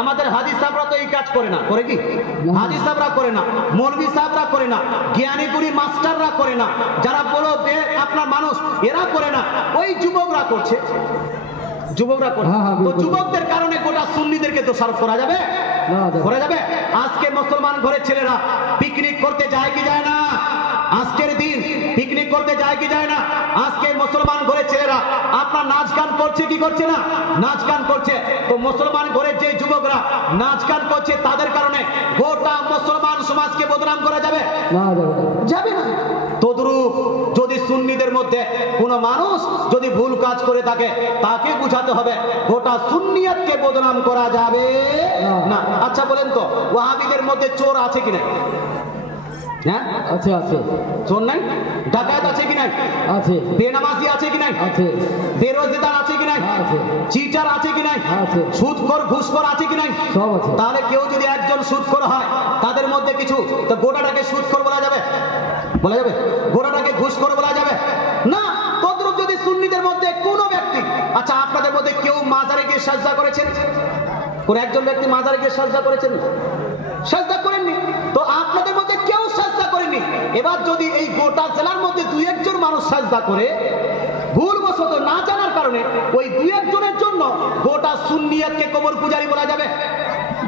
আমাদের হাজী সাহেবরা তো এই কাজ করে না, করে কি? হাজী সাহেবরা করে না, মৌলভী সাহেবরা করে না, জ্ঞানী গুণী মাস্টাররা করে না, যারা বলো আপনার মানুষ এরা করে না, ওই যুবকরা করছে। যুবকরা করে, তো যুবকদের কারণে গোটা সুন্নিদেরকে দোষারোপ করা যাবে? করা যাবে? আজকে মুসলমান ঘরের ছেলেরা পিকনিক করতে যায় কি যায় না? আজকের দিন পিকনিক করতে যায় কি যায় না? আজকে মুসলমান ঘরের ছেলেরা আপনার নাচ গান করছে কি করছে না? নাচ গান করছে। তো মুসলমান ঘরের যে যুবকরা নাচ গান করছে তাদের কারণে গোটা মুসলমান সমাজকে বদনাম করা যাবে? যাবে না। তদ্রূপ যদি সুন্নিদের মধ্যে কোন মানুষ যদি ভুল কাজ করে থাকে তাকে বুঝাতে হবে, গোটা সুন্নিয়তকে বদনাম করা যাবে না। আচ্ছা বলেন তো, ওয়াহাবিদের মধ্যে চোর আছে কি না? হ্যাঁ আছে, আছে। চোর নাই? ডাকাত আছে কি নাই? আছে। বেনামাজি আছে কি নাই? আছে। বেরোজগার আছে কি নাই? আছে। চিটার আছে কি নাই? আছে। সুদখোর ঘুষখোর আছে কি নাই? সব আছে। তাহলে কেউ যদি একজন সুদখোর হয় তাদের মধ্যে কিছু, তো গোটাটাকে সুদখোর বলা যাবে? বলা যাবে? গোটাটাকে ঘুষখোর বলা যাবে না। তদ্রূপ যদি সুন্নিদের মধ্যে কোনো ব্যক্তি, আচ্ছা আপনাদের মধ্যে কেউ মাজারে গিয়ে সাজদা করেছেন? কোন একজন ব্যক্তি মাজারে গিয়ে সাজদা করেছেন? সাজদা করেননি। তো আপনাদের মধ্যে কেউ সাজদা করেনি। এবার যদি এই গোটা জেলার মধ্যে দুই একজন মানুষ সাজদা করে ভুলবশত না জানার কারণে, ওই দুই একজনের জন্য গোটা সুন্নিয়তকে কবর পূজারি বলা যাবে?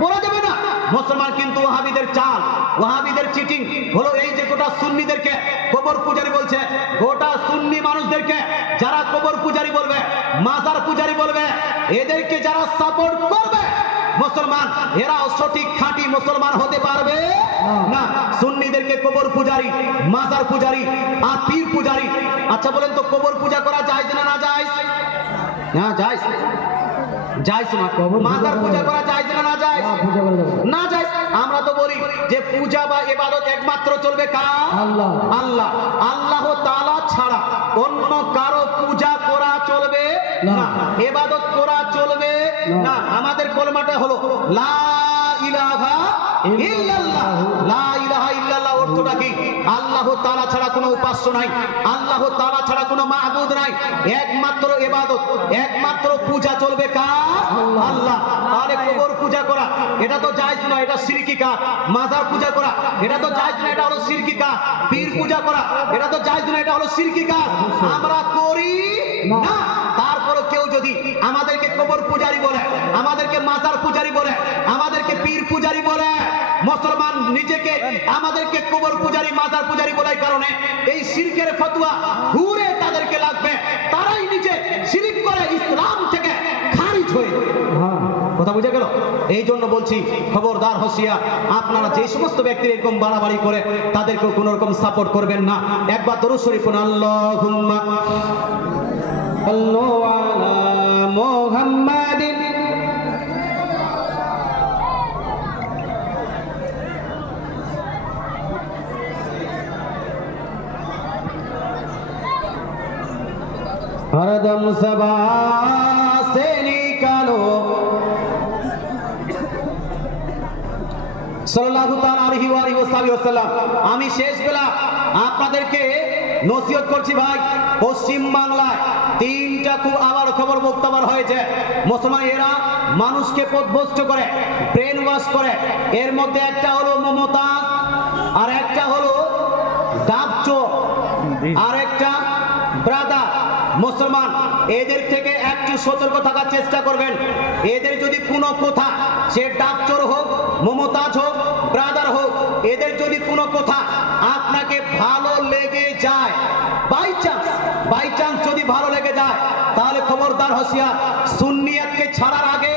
বলা যাবে না। মুসলমান কিন্তু ওয়াহাবিদের চাল, ওয়াহাবিদের চিটিং হলো এই যে গোটা সুন্নিদেরকে কবর পূজারি বলছে। গোটা সুন্নি মানুষদেরকে যারা কবর পূজারি বলবে, মাজার পূজারি বলবে, এদেরকে যারা সাপোর্ট করবে মুসলমান, এরাও সঠিক খাঁটি মুসলমান হতে পারবে না। সুন্নিদেরকে কবর পূজারি, মাজার পূজারি আর পীর পূজারি। আচ্ছা বলেন তো, কবর পূজা করা যায় না না যায়? হ্যাঁ যায়, যায় না। মাজার পূজা করা যায় না না যায়? না যায়। আমরা তো বলি যে পূজা বা ইবাদত একমাত্র চলবে কার? আল্লাহ। আল্লাহ, আল্লাহ তাআলা ছাড়া অন্য কারো পূজা করা চলবে না, ইবাদত করা চলবে না। আমাদের কলমাটা হলো লা ইলাহা ইল্লাল্লাহ। লা ইলাহা ইল্লাল্লাহ অর্থটা কি? আল্লাহ তাআলা ছাড়া কোনো উপাস্য নাই, আল্লাহ তাআলা ছাড়া কোনো মাবুদ নাই। একমাত্র ইবাদত, একমাত্র পূজা চলবে কার? আল্লাহ। তাহলে কবর পূজা করা এটা তো জায়েজ নয়, এটা শিরকি কাজ। মাজার পূজা করা এটা তো জায়েজ নয়, এটা হলো শিরকি কাজ। পীর পূজা করা এটা তো জায়েজ নয়, এটা হলো শিরকি কাজ। আমরা করি না। তারপরে কেউ যদি আমাদেরকে কবর পূজারি বলে, আমাদেরকে মাজার পূজারি বলে, আমাদেরকে পীর পূজারি বলে, মুসলমান নিজেকে আমাদেরকে কবর পূজারি, মাজার পূজারি বলার কারণে এই শিরকের ফতোয়া ঘুরে তাদেরকে লাগবে, তারাই নিজে শিরক করে ইসলাম থেকে খারিজ হয়ে যাবে। কথা বুঝে গেল? এই জন্য বলছি, খবরদার হুঁশিয়ার, আপনারা যে সমস্ত ব্যক্তি এরকম বাড়াবাড়ি করে তাদেরকেও কোন রকম সাপোর্ট করবেন না। একবার দরুদ শরীফ পড়ুন, আল্লাহুম্মা সাল্লু আলা মুহাম্মাদিন। हरदम सबा से निकालो সাল্লাল্লাহু তাআলা আলাইহি ওয়াসাল্লাম। আমি শেষ বেলা আপনাদেরকে নসিহত করছি ভাই, পশ্চিম বাংলায় তিনটা খুব আবার খবর মুক্তাবার হয়েছে। মুসলমান এরা মানুষকে পথভ্রষ্ট করে, ব্রেন ওয়াশ করে। এর মধ্যে একটা হলো মমতাজ, আর একটা হলো ডাবচোর, আর একটা ব্রাদার। মুসলমান এদের থেকে একটু সতর্ক থাকার চেষ্টা করবেন। এদের যদি কোনো কথা, সে ডাবচোর হোক, মমতাজ হোক, ব্রাদার হোক, এদের যদি কোনো কথা আপনাকে ভালো লেগে যায়, বাই চান্স যদি ভালো লেগে যায়, তাহলে খবরদার হুঁশিয়ার, সুন্নিয়তকে ছাড়ার আগে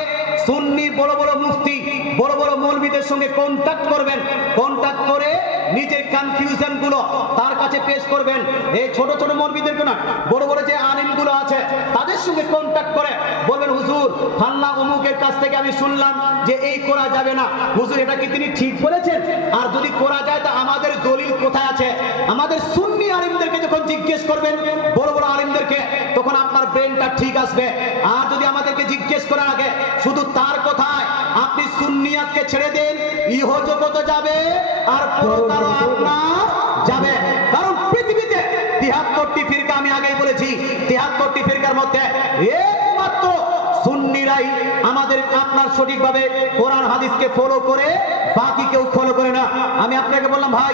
সুন্নি বড় বড় মুফতি, বড় বড় মৌলবীদের সঙ্গে কন্ট্যাক্ট করবেন। কন্ট্যাক্ট করে নিজের কনফিউশন গুলো তার কাছে পেশ করবেন। এই ছোট ছোট মৌলবীদেরকে না, বড় বড় যে আলিমগুলো আছে তাদের সঙ্গে কন্ট্যাক্ট করে বলবেন, হুজুর ফাল্লা অমুকের কাছ থেকে আমি শুনলাম যে এই করা যাবে না, হুজুর এটা কি তিনি ঠিক বলেছেন? আর যদি করা যায় তা আমাদের দলিল কোথায় আছে? আমাদের সুন্নি আলিমদেরকে যখন জিজ্ঞেস করবেন, বড় বড় আলিমদেরকে, তখন আপনার ব্রেনটা ঠিক আসবে। আর যদি আমাদেরকে জিজ্ঞেস করার আগে শুধু তার কথায় আপনি সুন্নিয়তকে ছেড়ে দেন, ইহজগত যাবে আর পরকালও আপনার যাবে। কারণ পৃথিবীতে 73টি ফিরকা, আমি আগেই বলেছি 73টি ফিরকার মধ্যে একমাত্র সুন্নিরাই অনেকটাই আমাদের আপনার সঠিকভাবে কোরআন হাদিসকে ফলো করে বাকি কেউ ফলো করে না। আমি আপনাকে বললাম ভাই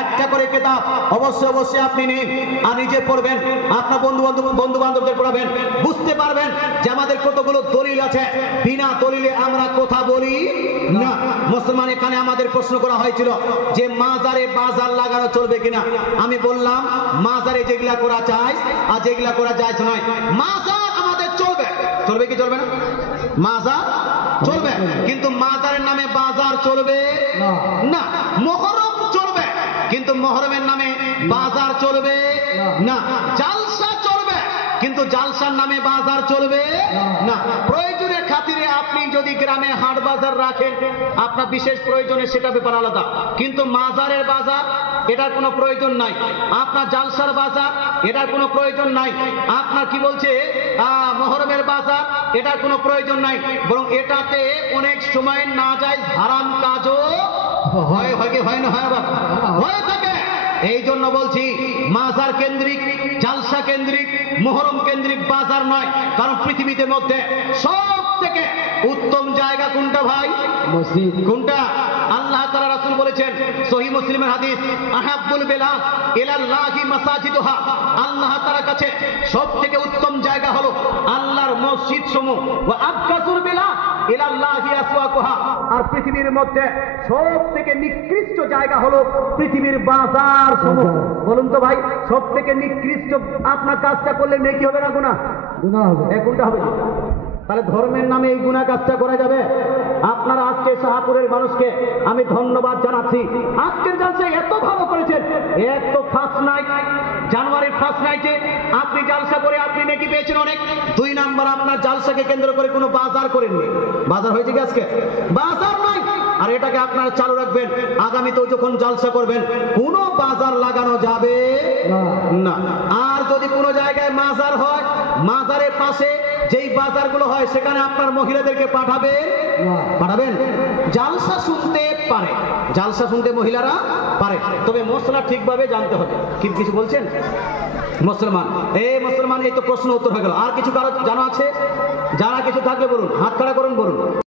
একটা করে কিতাব অবশ্যই অবশ্যই আপনি নিন আর নিজে পড়বেন, আপনার বন্ধু বান্ধবদের পড়াবেন, বুঝতে পারবেন যে আমাদের কতগুলো দলিল আছে, বিনা দলিলে আমরা কথা বলি না। মুসলমান এখানে আমাদের প্রশ্ন করা হয়েছিল যে মাজারে বাজার লাগানো চলবে কিনা। আমি বললাম মাজারে যেগুলা করা যায় আর যেগুলা করা যায় নয়, মাজার আমাদের চলবে। চলবে কি চলবে না? মাজার চলবে, কিন্তু মাজারের নামে বাজার চলবে না। মুহররম চলবে, কিন্তু মুহররমের নামে বাজার চলবে না। জালসা চলবে, কিন্তু জালসার নামে বাজার চলবে না। প্রয়োজনের খাতিরে আপনি যদি গ্রামে হাট বাজার রাখেন আপনার বিশেষ প্রয়োজনে সেটা ব্যাপার আলাদা, কিন্তু মাজারের বাজার এটার কোনো প্রয়োজন নাই। আপনার জালসার বাজার এটার কোনো প্রয়োজন নাই। আপনার কি বলছে মুহররমের বাজার এটার কোনো প্রয়োজন নাই, বরং এটাতে অনেক সময় না যায় হারাম কাজও হয় না হয়ে থাকে। এই জন্য বলছি মাজার কেন্দ্রিক, জালসা কেন্দ্রিক, মুহররম কেন্দ্রিক বাজার নয়। কারণ পৃথিবীতে মধ্যে সব থেকে উত্তম জায়গা কোনটা ভাই? মসজিদ। কোনটা? আল্লাহ তাআলা রাসূল বলেছেন সহিহ মুসলিমের হাদিস, আহাব্বুল বিলাদ ইলাল্লাহি মাসাজিদুহা, আল্লাহ তাআলার কাছে সব থেকে উত্তম জায়গা হলো আল্লাহর মসজিদ সমূহ। ওয়া আবগাসুল বিলাদ ইলাল্লাহি আসওয়াকুহা, আর পৃথিবীর মধ্যে সব থেকে নিকৃষ্ট জায়গা হলো পৃথিবীর বাজার সমূহ। বলুন তো ভাই, সব থেকে নিকৃষ্ট আপনার কাজটা করলে নেকি হবে না গুনাহ? গুনাহ হবে। কোনটা হবে? তাহলে ধর্মের নামে এই গুনাহ কাজটা করা যাবে? আপনারা আজকে শাহপুরের মানুষকে আমি ধন্যবাদ জানাচ্ছি। আজকের জালসা এত ভালো করেছেন, এত ফার্স্ট নাইট, জানুয়ারির ফার্স্ট নাইটে আপনি জালসা করে আপনি নেকি পেয়েছেন অনেক। 2 নাম্বার, আপনার জালসাকে কেন্দ্র করে কোনো বাজার করেননি। বাজার হয়েছে কি আজকে? বাজার নাই। আর এটাকে আপনারা চালু রাখবেন, আগামীতেও যখন জালসা করবেন কোনো বাজার লাগানো যাবে না। আর যদি কোনো জায়গায় মাজার হয়, মাজারের পাশে যেই বাজারগুলো হয় সেখানে আপনার মহিলাদেরকে পাঠাবেন। জালসা শুনতে পারে, জালসা শুনতে মহিলারা পারে, তবে মশলা ঠিকভাবে জানতে হবে। কিছু বলছেন মুসলমান? মুসলমান, এই তো প্রশ্ন উত্তর হয়ে গেল। আর কিছু কারো জানা আছে? জানা কিছু থাকলে বলুন, হাত খাড়া করুন, বলুন।